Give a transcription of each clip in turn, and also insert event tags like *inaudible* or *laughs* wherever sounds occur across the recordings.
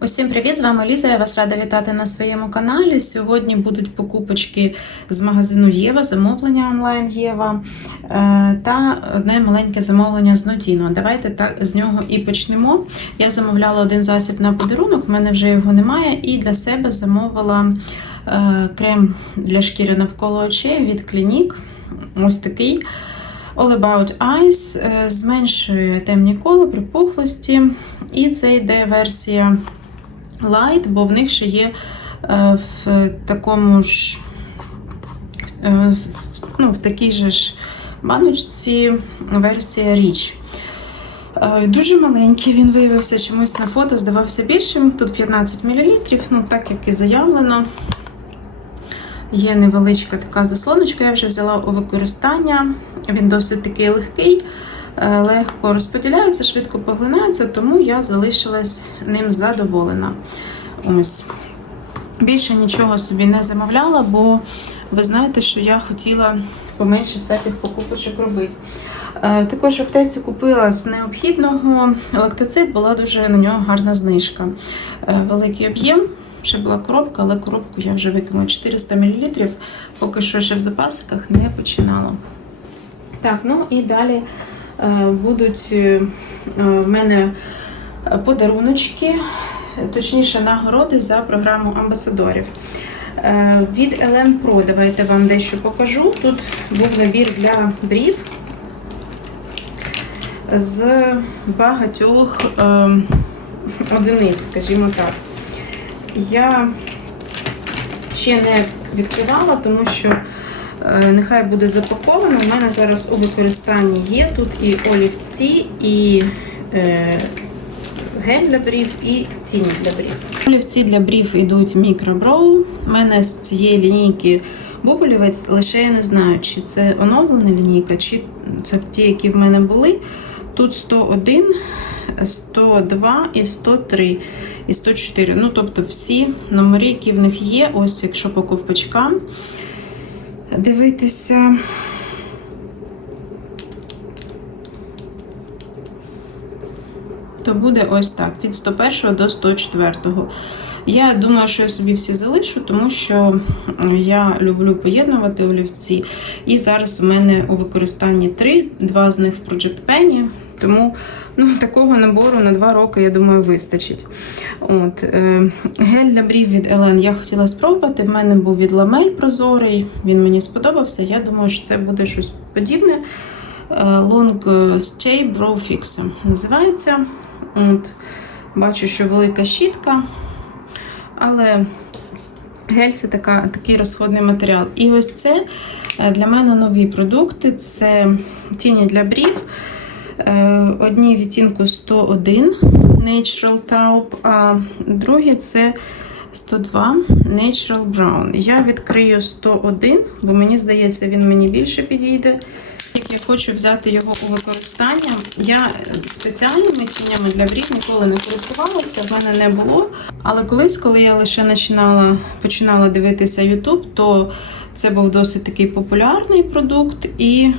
Усім привіт! З вами Ліза. Я вас рада вітати на своєму каналі. Сьогодні будуть покупочки з магазину Єва, замовлення онлайн Єва е, та одне маленьке замовлення з Нотіно. Давайте так з нього і почнемо. Я замовляла один засіб на подарунок, в мене вже його немає, і для себе замовила е, крем для шкіри навколо очей від Clinique. Ось такий. All About Eyes е, зменшує темні кола, припухлості. І це йде версія Light, бо в них ще є е, в такому ж, е, ну, в такій же ж баночці версія Rich. Е, Дуже маленький він виявився чомусь на фото, здавався більшим. Тут 15 мл, ну так як і заявлено. Є невеличка така заслоночка, я вже взяла у використання. Він досить такий легкий, легко розподіляється, швидко поглинається, тому я залишилась ним задоволена. Ось. Більше нічого собі не замовляла, бо ви знаєте, що я хотіла поменше всяких покупочок робити. Е, Також в аптеці купила з необхідного лактоцит, була дуже на нього гарна знижка. Е, Великий об'єм, ще була коробка, але коробку я вже викинула 400 мл, поки що ще в запасиках не починала. Так, ну і далі е, будуть е, е, в мене подаруночки, точніше нагороди за програму амбасадорів. Е, Від Елен Pro давайте вам дещо покажу. Тут був набір для брів з багатьох е, одиниць, скажімо так. Я ще не відкривала, тому що е, нехай буде запаковано. У мене зараз у використанні є тут і олівці, і е, гель для брів, і тіні для брів. Олівці для брів йдуть мікроброу. У мене з цієї лінійки був олівець, лише я не знаю, чи це оновлена лінійка, чи це ті, які в мене були. Тут 101, 102 і 103 і 104. Ну, тобто всі номери, які в них є, ось якщо по ковпачкам дивитися. То буде ось так: від 101 до 104. Я думаю, що я собі всі залишу, тому що я люблю поєднувати олівці. І зараз у мене у використанні три, два з них в Project Penny, тому ну, такого набору на два роки, я думаю, вистачить. От, е, гель для брів від Елен я хотіла спробувати. В мене був від Ламель прозорий, він мені сподобався. Я думаю, що це буде щось подібне. Е, Long Stay Brow Fix називається. От, бачу, що велика щітка, але гель це така, такий розходний матеріал. І ось це е, для мене нові продукти це тіні для брів. Е, Одні відтінку 101 Natural Taupe, а другі це 102 Natural Brown. Я відкрию 101, бо мені здається, він мені більше підійде. Я хочу взяти його у використання, я спеціальними тінями для брів ніколи не користувалася, в мене не було. Але колись, коли я лише починала, починала дивитися YouTube, то це був досить такий популярний продукт, і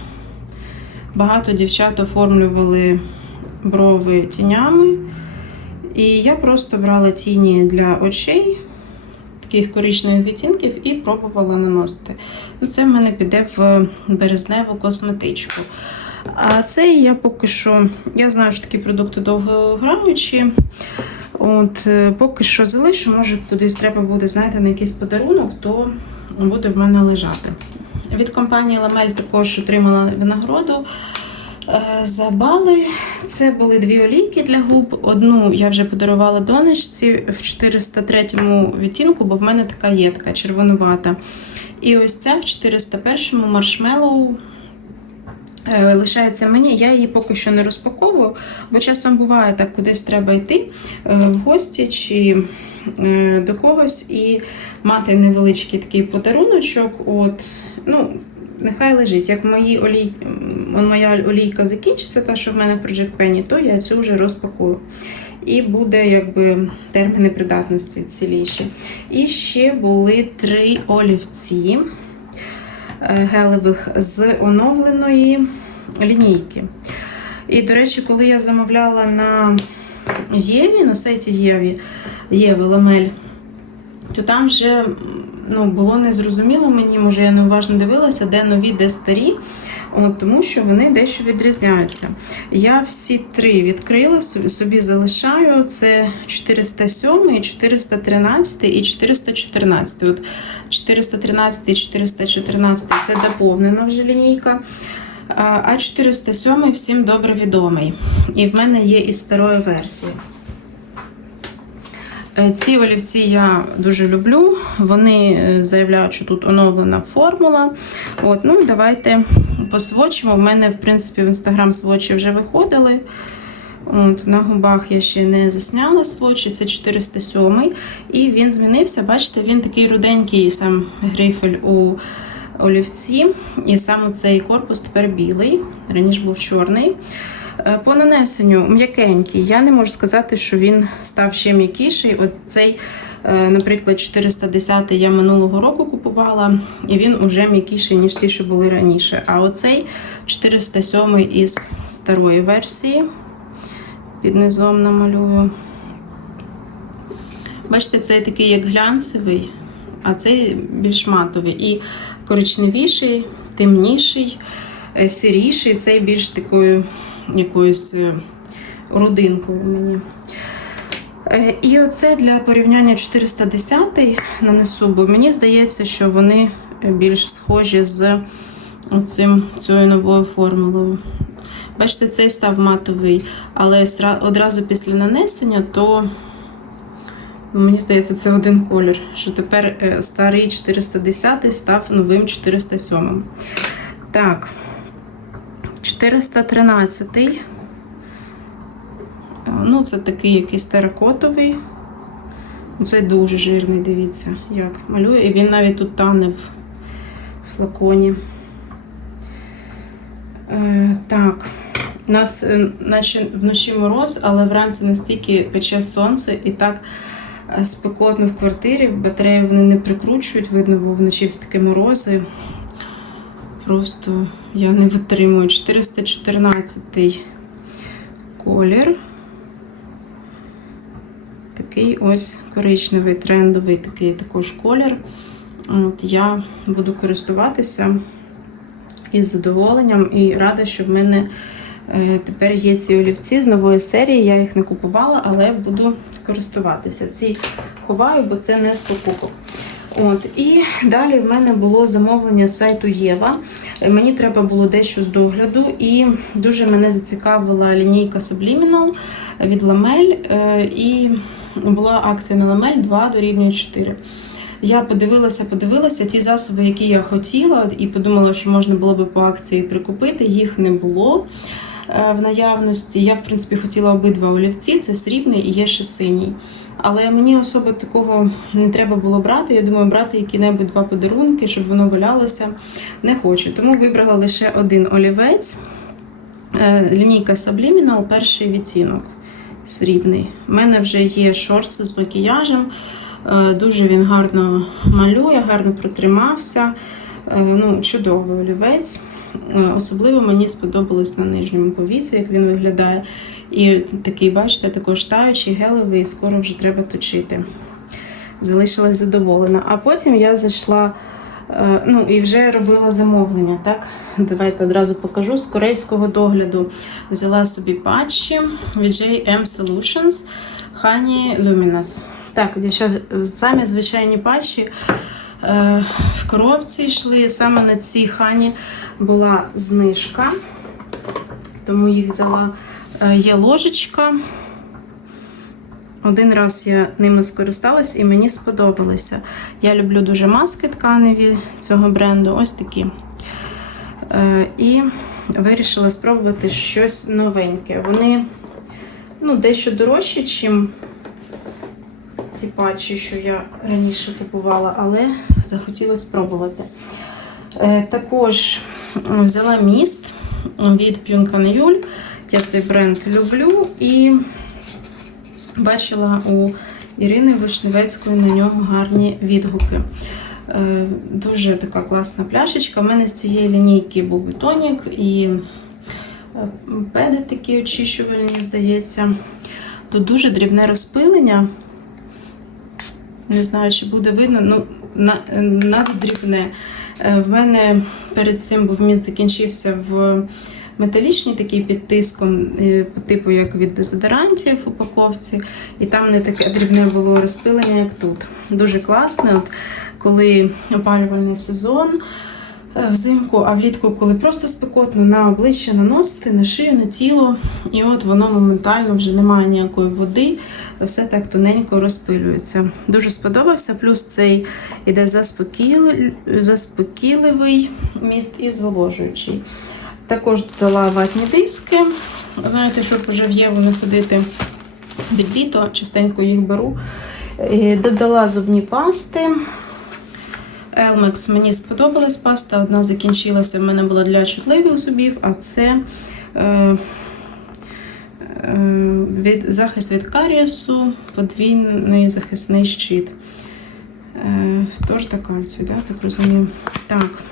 багато дівчат оформлювали брови тінями. І я просто брала тіні для очей, таких коричневих відтінків, і пробувала наносити. Ну, це в мене піде в березневу косметичку. А цей я поки що, я знаю, що такі продукти довгограючі. От, е, поки що залишу, може кудись треба буде, знаєте, на якийсь подарунок, то буде в мене лежати. Від компанії Ламель також отримала винагороду е, за бали. Це були дві олійки для губ. Одну я вже подарувала донечці в 403 відтінку, бо в мене така є, така червонувата. І ось ця в 401 маршмеллоу е, лишається мені. Я її поки що не розпаковую, бо часом буває так, кудись треба йти е, в гості чи до когось і мати невеличкий такий подаруночок. От, ну, Нехай лежить. Як мої олій... моя олійка закінчиться, та що в мене в Project Penny, то я цю вже розпакую. І буде якби терміни придатності ціліші. І ще були три олівці е, гелевих з оновленої лінійки. І, до речі, коли я замовляла на Єві, на сайті Єві, Єви Ламель, то там вже ну, було незрозуміло мені, може я неуважно дивилася, де нові, де старі. От, тому що вони дещо відрізняються. Я всі три відкрила, собі, залишаю. Це 407, 413 і 414. От 413 і 414 це доповнена вже лінійка. А 407 всім добре відомий. І в мене є і старої версії. Е, Ці олівці я дуже люблю. Вони е, заявляють, що тут оновлена формула. От, ну, Давайте посвочимо. В мене, в принципі, в інстаграм свочі вже виходили. От, На губах я ще не засняла свочі, це 407 І він змінився. Бачите, він такий руденький сам грифель у олівці. І сам цей корпус тепер білий. Раніше був чорний. Е, По нанесенню м'якенький. Я не можу сказати, що він став ще м'якіший. От цей, е, наприклад, 410 я минулого року купувала, і він уже м'якіший, ніж ті, що були раніше. А оцей 407 із старої версії. Під низом намалюю. Бачите, цей такий як глянцевий, а цей більш матовий. І коричневіший, темніший, е, сіріший, цей більш такою якоюсь е, родинкою мені. Е, І оце для порівняння 410 нанесу, бо мені здається, що вони більш схожі з оцим, цією новою формулою. Бачите, цей став матовий, але одразу після нанесення, то ну, мені здається, це один колір. Що тепер е, старий 410 став новим 407. Так. 413. Е, Ну, це такий якийсь теракотовий. Це дуже жирний, дивіться, як малює. І він навіть тут тане в флаконі. Е, так, у нас е, наче вночі мороз, але вранці настільки пече сонце і так е, спекотно в квартирі. Батареї вони не прикручують, видно, бо вночі всі такі морози. Просто я не витримую. 414 колір. Такий ось коричневий, трендовий такий також колір. От Я буду користуватися із задоволенням і рада, що в мене е, тепер є ці олівці з нової серії. Я їх не купувала, але буду користуватися. Ці ховаю, бо це не з покупок. От, І далі в мене було замовлення з сайту Єва. Мені треба було дещо з догляду, і дуже мене зацікавила лінійка Subliminal від Ламель. І була акція на Ламель 2 дорівнює 4. Я подивилася, подивилася ті засоби, які я хотіла, і подумала, що можна було би по акції прикупити. Їх не було в наявності. Я, в принципі, хотіла обидва олівці: це срібний і є ще синій. Але мені особо такого не треба було брати. Я думаю, брати які-небудь два подарунки, щоб воно валялося. Не хочу. Тому вибрала лише один олівець. Е, Лінійка Subliminal, перший відтінок срібний. У мене вже є шорти з макіяжем. Е, Дуже він гарно малює, гарно протримався. Е, Ну, Чудовий олівець. Е, Особливо мені сподобалось на нижньому повіці, як він виглядає. І такий, бачите, також таючий, гелевий, скоро вже треба точити. Залишилась задоволена. А потім я зайшла, е, ну і вже робила замовлення. так? Давайте одразу покажу з корейського догляду. Взяла собі патчі від JM Solutions Honey Luminous. Так, самі звичайні патчі е, в коробці йшли. Саме на цій хані була знижка, тому їх взяла. Е, Є ложечка. Один раз я ними скористалась і мені сподобалося. Я люблю дуже маски тканеві цього бренду. Ось такі. Е, І вирішила спробувати щось новеньке. Вони ну, дещо дорожчі, ніж ті патчі, що я раніше купувала, але захотіла спробувати. Е, Також взяла міст від П'юнкан Юль. Я цей бренд люблю і бачила у Ірини Вишневецької на нього гарні відгуки. Е, Дуже така класна пляшечка. У мене з цієї лінійки був і тонік, і е, педи такі очищувальні, здається. Тут дуже дрібне розпилення. Не знаю, чи буде видно, ну, на, наддрібне. Е, В мене перед цим був міст закінчився в металічній такий під тиском, е, по типу як від дезодорантів в упаковці, і там не таке дрібне було розпилення, як тут. Дуже класне, от коли опалювальний сезон. е, Взимку, а влітку, коли просто спекотно на обличчя наносити, на шию, на тіло, і от воно моментально вже немає ніякої води, все так тоненько розпилюється. Дуже сподобався. Плюс цей іде заспокійли- заспокійливий міст і зволожуючий. Також додала ватні диски. Знаєте, щоб вже в Єву не ходити від літо, частенько їх беру. І Додала зубні пасти. Elmex мені сподобалась паста. Одна закінчилася, в мене була для чутливих зубів, а це е, е, від, захист від карієсу, подвійний захисний щит. Е, Фтор та кальцій, да, так розумію. Так,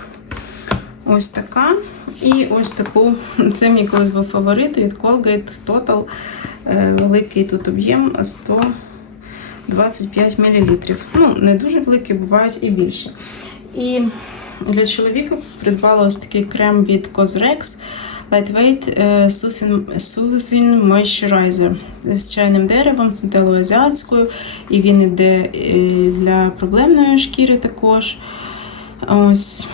ось така. І ось таку. Це мій колись був фаворит від Colgate Total. Е, Великий тут об'єм 125 мл. Ну, не дуже великі, бувають і більше. І для чоловіка придбала ось такий крем від Cosrex Lightweight е, Soothing Moisturizer з чайним деревом, центелоазіатською. І він іде е, для проблемної шкіри також. Ось.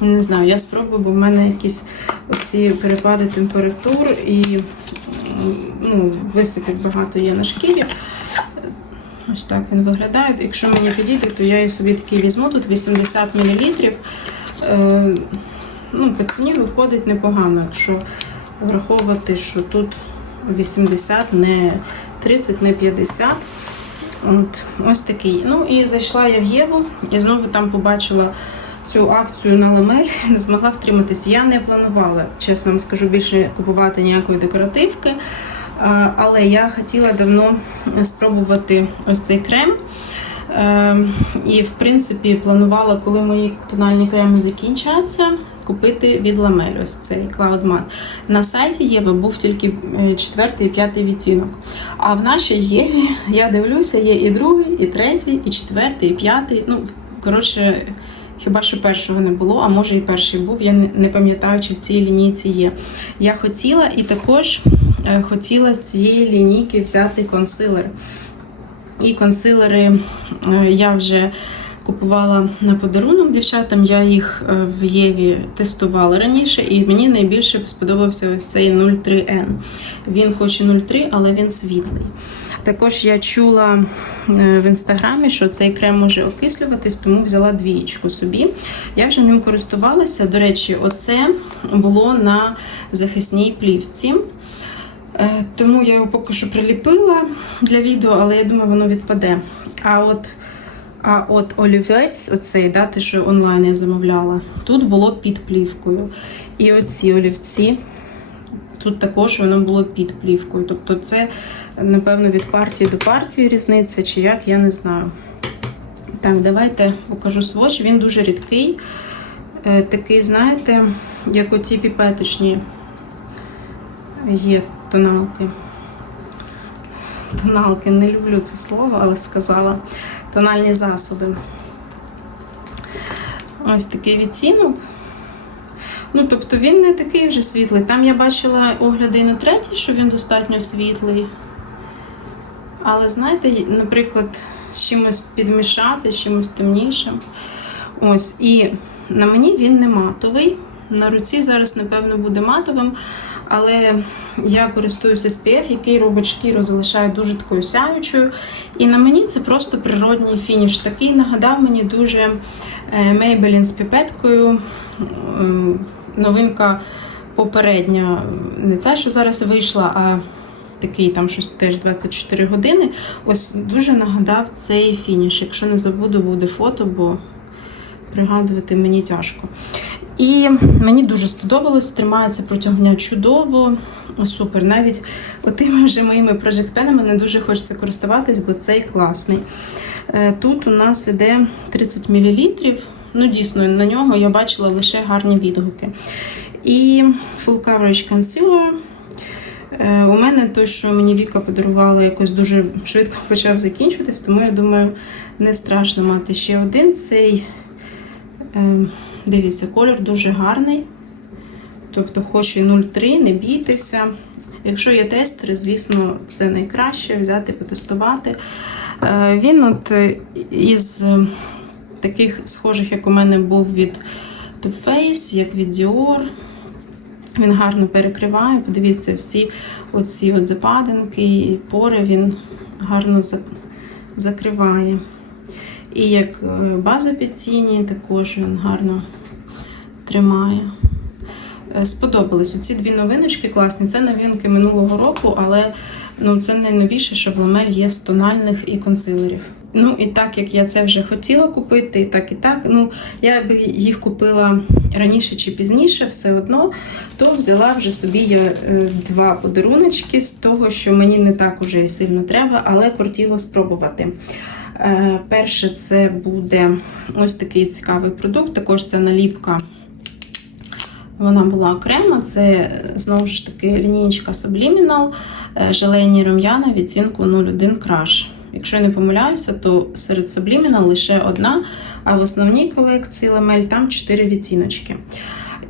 Не знаю, я спробую, бо в мене якісь оці перепади температур і ну, висипів багато є на шкірі. Ось так він виглядає. Якщо мені підійде, то я і собі такий візьму. Тут 80 мл. Ну, по ціні виходить непогано, якщо враховувати, що тут 80, не 30, не 50. От, ось такий. Ну і зайшла я в Єву і знову там побачила цю акцію на ламель, *laughs* не змогла втриматись. Я не планувала, чесно вам скажу, більше купувати ніякої декоративки. Але я хотіла давно спробувати ось цей крем. Е, І, в принципі, планувала, коли мої тональні креми закінчаться, купити від Ламель ось цей Cloud Matte. На сайті Єви був тільки е, четвертий і п'ятий відтінок. А в нашій Єві я дивлюся, є і другий, і третій, і четвертий, і п'ятий. Ну, коротше, хіба що першого не було, а може і перший був. Я не- не пам'ятаю, чи в цій лінійці є. Я хотіла і також е, хотіла з цієї лінійки взяти консилер. І консилери е, я вже купувала на подарунок дівчатам. Я їх е, в Єві тестувала раніше, і мені найбільше сподобався цей 03N. Він хоч і 03, але він світлий. Також я чула е, в інстаграмі, що цей крем може окислюватись, тому взяла двієчку собі. Я вже ним користувалася. До речі, оце було на захисній плівці. Е, Тому я його поки що приліпила для відео, але я думаю, воно відпаде. А от, а от олівець, оцей, да, те, що онлайн я замовляла, тут було під плівкою. І оці олівці, тут також воно було під плівкою. Тобто це, напевно, від партії до партії різниця, чи як, я не знаю. Так, давайте покажу сводч. Він дуже рідкий. Е, Такий, знаєте, як оці піпеточні є тоналки. Тоналки, не люблю це слово, але сказала. Тональні засоби. Ось такий відтінок. Ну, тобто він не такий вже світлий. Там я бачила огляди і на третій, що він достатньо світлий. Але знаєте, наприклад, з чимось підмішати, з чимось темнішим. Ось, і на мені він не матовий. На руці зараз, напевно, буде матовим, але я користуюся SPF, який робить шкіру, залишає дуже такою сяючою. І на мені це просто природній фініш. Такий нагадав мені дуже е, Maybelline з піпеткою. Е, Новинка попередня, не ця, що зараз вийшла, а такий там щось теж 24 години. Ось дуже нагадав цей фініш. Якщо не забуду, буде фото, бо пригадувати мені тяжко. І мені дуже сподобалось, тримається протягом дня чудово, супер. Навіть отими вже моїми Project пенами не дуже хочеться користуватись, бо цей класний. Е, Тут у нас іде 30 мл. Ну, дійсно, на нього я бачила лише гарні відгуки. І Full Coverage Concealer Е, У мене той, що мені Віка подарувала, якось дуже швидко почав закінчуватись, тому я думаю, не страшно мати ще один. Цей, е, дивіться, колір дуже гарний. Тобто, хоч і 0,3, не бійтеся. Якщо є тестери, звісно, це найкраще взяти, потестувати. Е, Він от е, із е, таких схожих, як у мене був від Too Faced, як від Dior. Він гарно перекриває. Подивіться, всі оці от западинки і пори він гарно закриває. І як база під тіні, також він гарно тримає. Е, Сподобались. Оці дві новиночки класні. Це новинки минулого року, але ну, це найновіше, що в Ламель є з тональних і консилерів. Ну і так як я це вже хотіла купити, так і так. Ну, я би їх купила раніше чи пізніше, все одно, то взяла вже собі я е, два подаруночки з того, що мені не так уже і сильно треба, але хотіла спробувати. Е, Перше, це буде ось такий цікавий продукт. Також це наліпка. Вона була окрема. Це знову ж таки лінійка Subliminal, е, желейні рум'яна відцінку 01 Crush. Якщо я не помиляюся, то серед Subliminal лише одна, а в основній колекції Ламель там 4 відтіночки.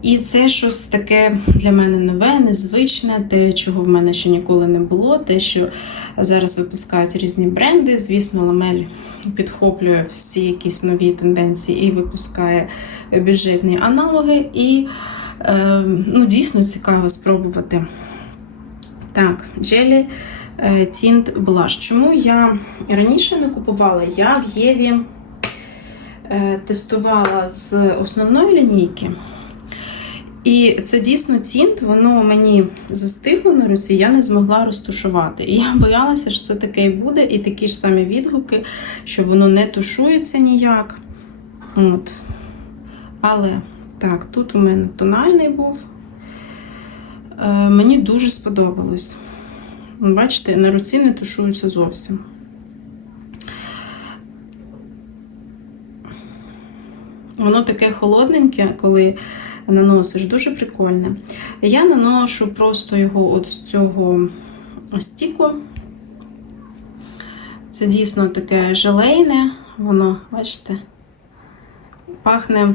І це щось таке для мене нове, незвичне, те, чого в мене ще ніколи не було. Те, що зараз випускають різні бренди. Звісно, Ламель підхоплює всі якісь нові тенденції і випускає бюджетні аналоги. І ну, дійсно цікаво спробувати. Так, Jelly Tint Blush. Чому я раніше не купувала? Я в Єві е, тестувала з основної лінійки. І це дійсно тінт, воно мені застигло на руці, я не змогла розтушувати. І я боялася, що це таке і буде, і такі ж самі відгуки, що воно не тушується ніяк. От. Але так, тут у мене тональний був. Е, мені дуже сподобалось. Бачите, на руці не тушується зовсім. Воно таке холодненьке, коли наносиш, дуже прикольне. Я наношу просто його от з цього стіку. Це дійсно таке желейне, воно, бачите, пахне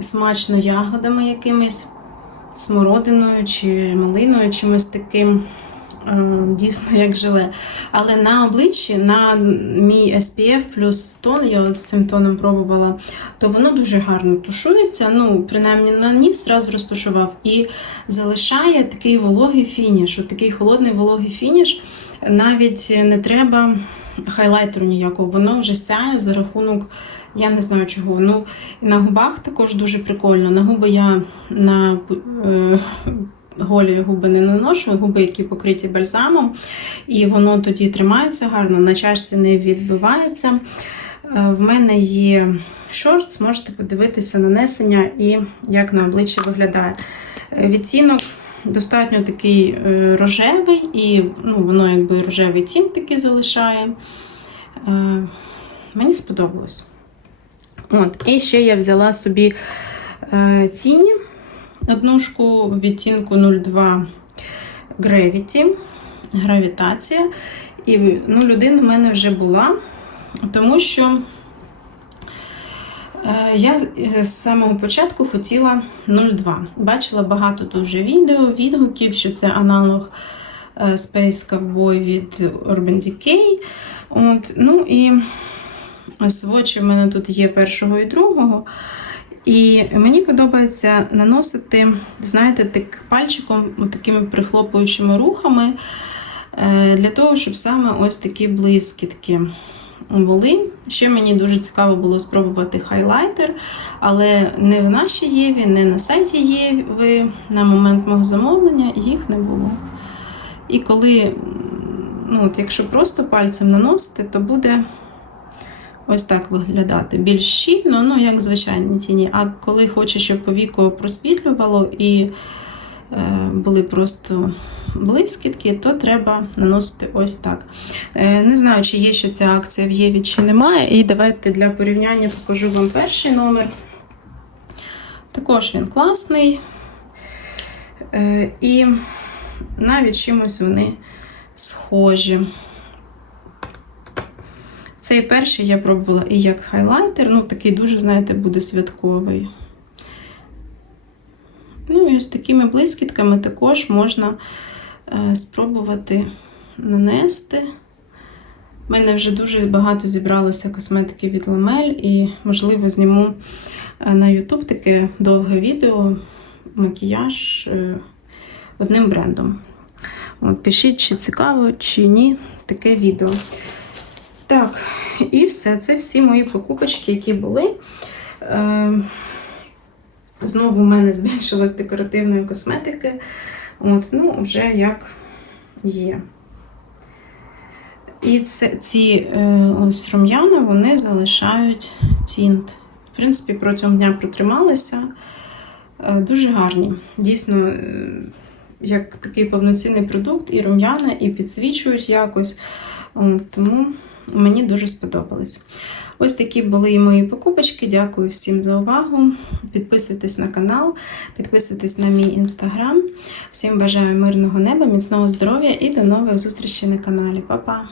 смачно ягодами якимись, смородиною чи малиною, чимось таким. е, Дійсно, як желе. Але на обличчі, на мій SPF плюс тон, я з цим тоном пробувала, то воно дуже гарно тушується. Ну, принаймні на ніс зразу розтушував. І залишає такий вологий фініш. От такий холодний вологий фініш. Навіть не треба хайлайтеру ніякого, воно вже сяє за рахунок, я не знаю чого. Ну, і на губах також дуже прикольно. На губи я на е, голі губи не наношу, губи, які покриті бальзамом, і воно тоді тримається гарно, на чашці не відбивається. Е, В мене є шортс, можете подивитися нанесення і як на обличчі виглядає. Е, Відтінок достатньо такий е, рожевий, і ну, воно якби рожевий тінь такий залишає. Е, Мені сподобалось. От, і ще я взяла собі е, тіні однушку в відтінку 02 Gravity, гравітація. І ну, людина в мене вже була, тому що я з самого початку хотіла 02. Бачила багато дуже відео, відгуків, що це аналог е, Space Cowboy від Urban Decay. От, ну і свочі в мене тут є першого і другого. І мені подобається наносити, знаєте, так пальчиком такими прихлопуючими рухами, е, для того, щоб саме ось такі блискітки були. Ще мені дуже цікаво було спробувати хайлайтер, але не в нашій Єві, не на сайті Єви на момент мого замовлення їх не було. І коли, ну, от якщо просто пальцем наносити, то буде ось так виглядати. Більш щільно, ну, як звичайні тіні. А коли хочеш, щоб повіко просвітлювало і е, були просто блискітки, то треба наносити ось так. Е, не знаю, чи є ще ця акція в Єві, чи немає. І давайте для порівняння покажу вам перший номер. Також він класний. Е, і навіть чимось вони схожі. Цей перший я пробувала і як хайлайтер, ну такий дуже, знаєте, буде святковий. Ну і ось такими блискітками також можна спробувати нанести. У мене вже дуже багато зібралося косметики від Ламель, і, можливо, зніму е, на YouTube таке довге відео, макіяж е, одним брендом. От, пишіть, чи цікаво, чи ні, таке відео. Так, і все. Це всі мої покупочки, які були. Е, Знову в мене збільшилось декоративної косметики. От, ну, вже як є. І це, ці е, ось рум'яна вони залишають тінт. В принципі, протягом дня протрималися. Е, дуже гарні. Дійсно, е, як такий повноцінний продукт, і рум'яна, і підсвічують якось. Тому мені дуже сподобались. Ось такі були і мої покупочки. Дякую всім за увагу. Підписуйтесь на канал, підписуйтесь на мій інстаграм. Всім бажаю мирного неба, міцного здоров'я і до нових зустрічей на каналі. Па-па!